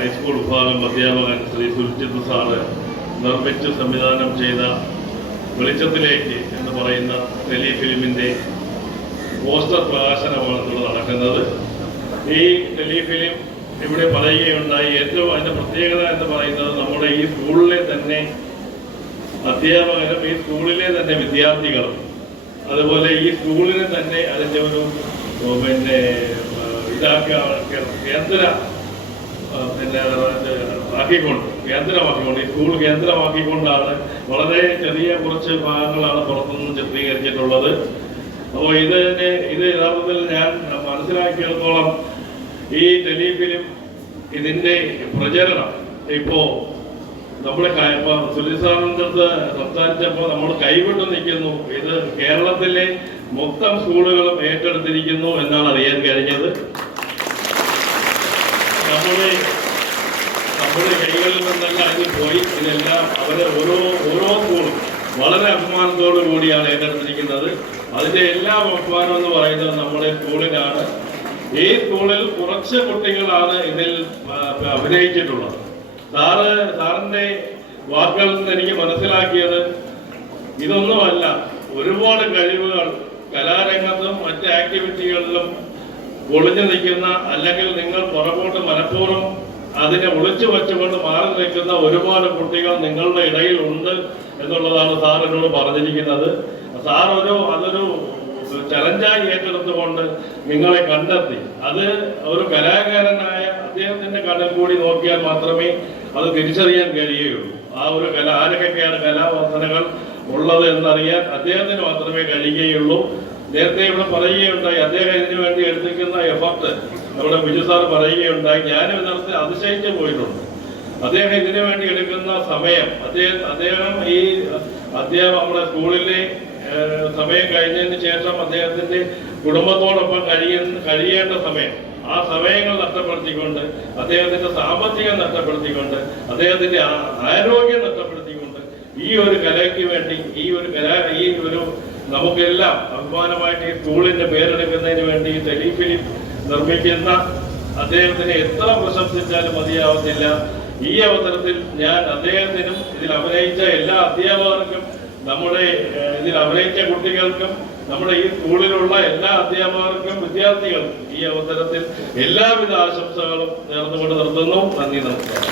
High school വിഭാഗം അധ്യാപകൻ Shri Suljith sir നിർമ്മിച്ച് സംവിധാനം ചെയ്ത വെളിച്ചത്തിലേക്ക് എന്ന് പറയുന്ന ടെലിഫിലിമിൻ്റെ പോസ്റ്റർ പ്രകാശനമാണ് ഇവിടെ നടക്കുന്നത്. ഈ ടെലിഫിലിം ഇവിടെ പറയുകയുണ്ടായി. ഏറ്റവും അതിൻ്റെ പ്രത്യേകത എന്ന് പറയുന്നത് നമ്മുടെ ഈ സ്കൂളിലെ തന്നെ അധ്യാപകരും ഈ സ്കൂളിലെ തന്നെ വിദ്യാർത്ഥികളും അതുപോലെ ഈ സ്കൂളിനെ തന്നെ അതിൻ്റെ ഒരു കേന്ദ്രമാക്കിക്കൊണ്ട് ഈ സ്കൂൾ കേന്ദ്രമാക്കിക്കൊണ്ടാണ് വളരെ ചെറിയ കുറച്ച് ഭാഗങ്ങളാണ് പുറത്തുനിന്ന് ചിത്രീകരിച്ചിട്ടുള്ളത്. അപ്പോൾ ഇത് യഥാർത്ഥത്തിൽ ഞാൻ മനസ്സിലാക്കിയിടത്തോളം ഈ ടെലിഫിലിം ഇതിൻ്റെ പ്രചരണം ഇപ്പോൾ നമ്മൾ സുലിസാറിൻ്റെ അടുത്ത് സംസാരിച്ചപ്പോൾ നമ്മൾ കൈവിട്ട് നിൽക്കുന്നു. ഇത് കേരളത്തിലെ മൊത്തം സ്കൂളുകളും ഏറ്റെടുത്തിരിക്കുന്നു എന്നാണ് അറിയാൻ കഴിഞ്ഞത്. നമ്മുടെ കൈകളിൽ നിന്നല്ല ഇത് പോയി. ഇതെല്ലാം അവരെ ഓരോ സ്കൂളും വളരെ അഭിമാനത്തോടു കൂടിയാണ് ഏറ്റെടുത്തിരിക്കുന്നത്. അതിൻ്റെ എല്ലാ അഭിമാനം എന്ന് പറയുന്നത് നമ്മുടെ സ്കൂളിനാണ്. ഈ സ്കൂളിൽ കുറച്ച് കുട്ടികളാണ് ഇതിൽ അഭിനയിച്ചിട്ടുള്ളത്. സാറിൻ്റെ വാക്കുകളിൽ നിന്ന് എനിക്ക് മനസ്സിലാക്കിയത് ഇതൊന്നുമല്ല, ഒരുപാട് കഴിവുകൾ കലാരംഗത്തും മറ്റ് ആക്ടിവിറ്റികളിലും ഒളിഞ്ഞു നിൽക്കുന്ന, അല്ലെങ്കിൽ നിങ്ങൾ പുറകോട്ട് മനഃപൂർവ്വം അതിനെ ഒളിച്ചു വെച്ചുകൊണ്ട് മാറി നിൽക്കുന്ന ഒരുപാട് കുട്ടികൾ നിങ്ങളുടെ ഇടയിൽ ഉണ്ട് എന്നുള്ളതാണ് സാർ എന്നോട് പറഞ്ഞിരിക്കുന്നത്. സാർ അതൊരു ചലഞ്ചായി ഏറ്റെടുത്തുകൊണ്ട് നിങ്ങളെ കണ്ടെത്തി. അത് ഒരു കലാകാരനായ അദ്ദേഹത്തിന്റെ കണ്ണിൽ കൂടി നോക്കിയാൽ മാത്രമേ അത് തിരിച്ചറിയാൻ കഴിയുകയുള്ളൂ. ആ ഒരു ആരൊക്കെയാണ് കലാവാസനകൾ ഉള്ളത് എന്നറിയാൻ അദ്ദേഹത്തിന് മാത്രമേ കഴിയുകയുള്ളൂ. നേരത്തെ ഇവിടെ പറയുകയുണ്ടായി, അദ്ദേഹം ഇതിനു വേണ്ടി എടുത്തിരിക്കുന്ന എഫർട്ട് നമ്മുടെ ബിജു സാർ പറയുകയുണ്ടായി. ഞാനും ഇതിനകത്ത് അതിശയിച്ചു പോയിട്ടുണ്ട്. അദ്ദേഹം ഇതിനു വേണ്ടി എടുക്കുന്ന സമയം, അദ്ദേഹം നമ്മുടെ സ്കൂളിലെ സമയം കഴിഞ്ഞതിന് ശേഷം അദ്ദേഹത്തിന്റെ കുടുംബത്തോടൊപ്പം കഴിയേണ്ട സമയം, ആ സമയങ്ങൾ നഷ്ടപ്പെടുത്തിക്കൊണ്ട്, അദ്ദേഹത്തിന്റെ സാമ്പത്തികം നഷ്ടപ്പെടുത്തിക്കൊണ്ട്, അദ്ദേഹത്തിന്റെ ആരോഗ്യം നഷ്ടപ്പെടുത്തിക്കൊണ്ട് ഈ ഒരു കലയ്ക്ക് വേണ്ടി ഈ ഒരു നമുക്കെല്ലാം അഭിമാനമായിട്ട് ഈ സ്കൂളിന്റെ പേരെടുക്കുന്നതിന് വേണ്ടി ഈ ടെലിഫിലിം നിർമ്മിക്കുന്ന അദ്ദേഹത്തിനെ എത്ര പ്രശംസിച്ചാലും മതിയാവുന്നില്ല. ഈ അവസരത്തിൽ ഞാൻ അദ്ദേഹത്തിനും ഇതിൽ അഭിനയിച്ച എല്ലാ അധ്യാപകർക്കും, നമ്മുടെ ഇതിൽ അഭിനയിച്ച കുട്ടികൾക്കും, നമ്മുടെ ഈ സ്കൂളിലുള്ള എല്ലാ അധ്യാപകർക്കും വിദ്യാർത്ഥികൾക്കും ഈ അവസരത്തിൽ എല്ലാവിധ ആശംസകളും നേർന്നുകൊണ്ട് നിർത്തുന്നു. നന്ദി, നമസ്കാരം.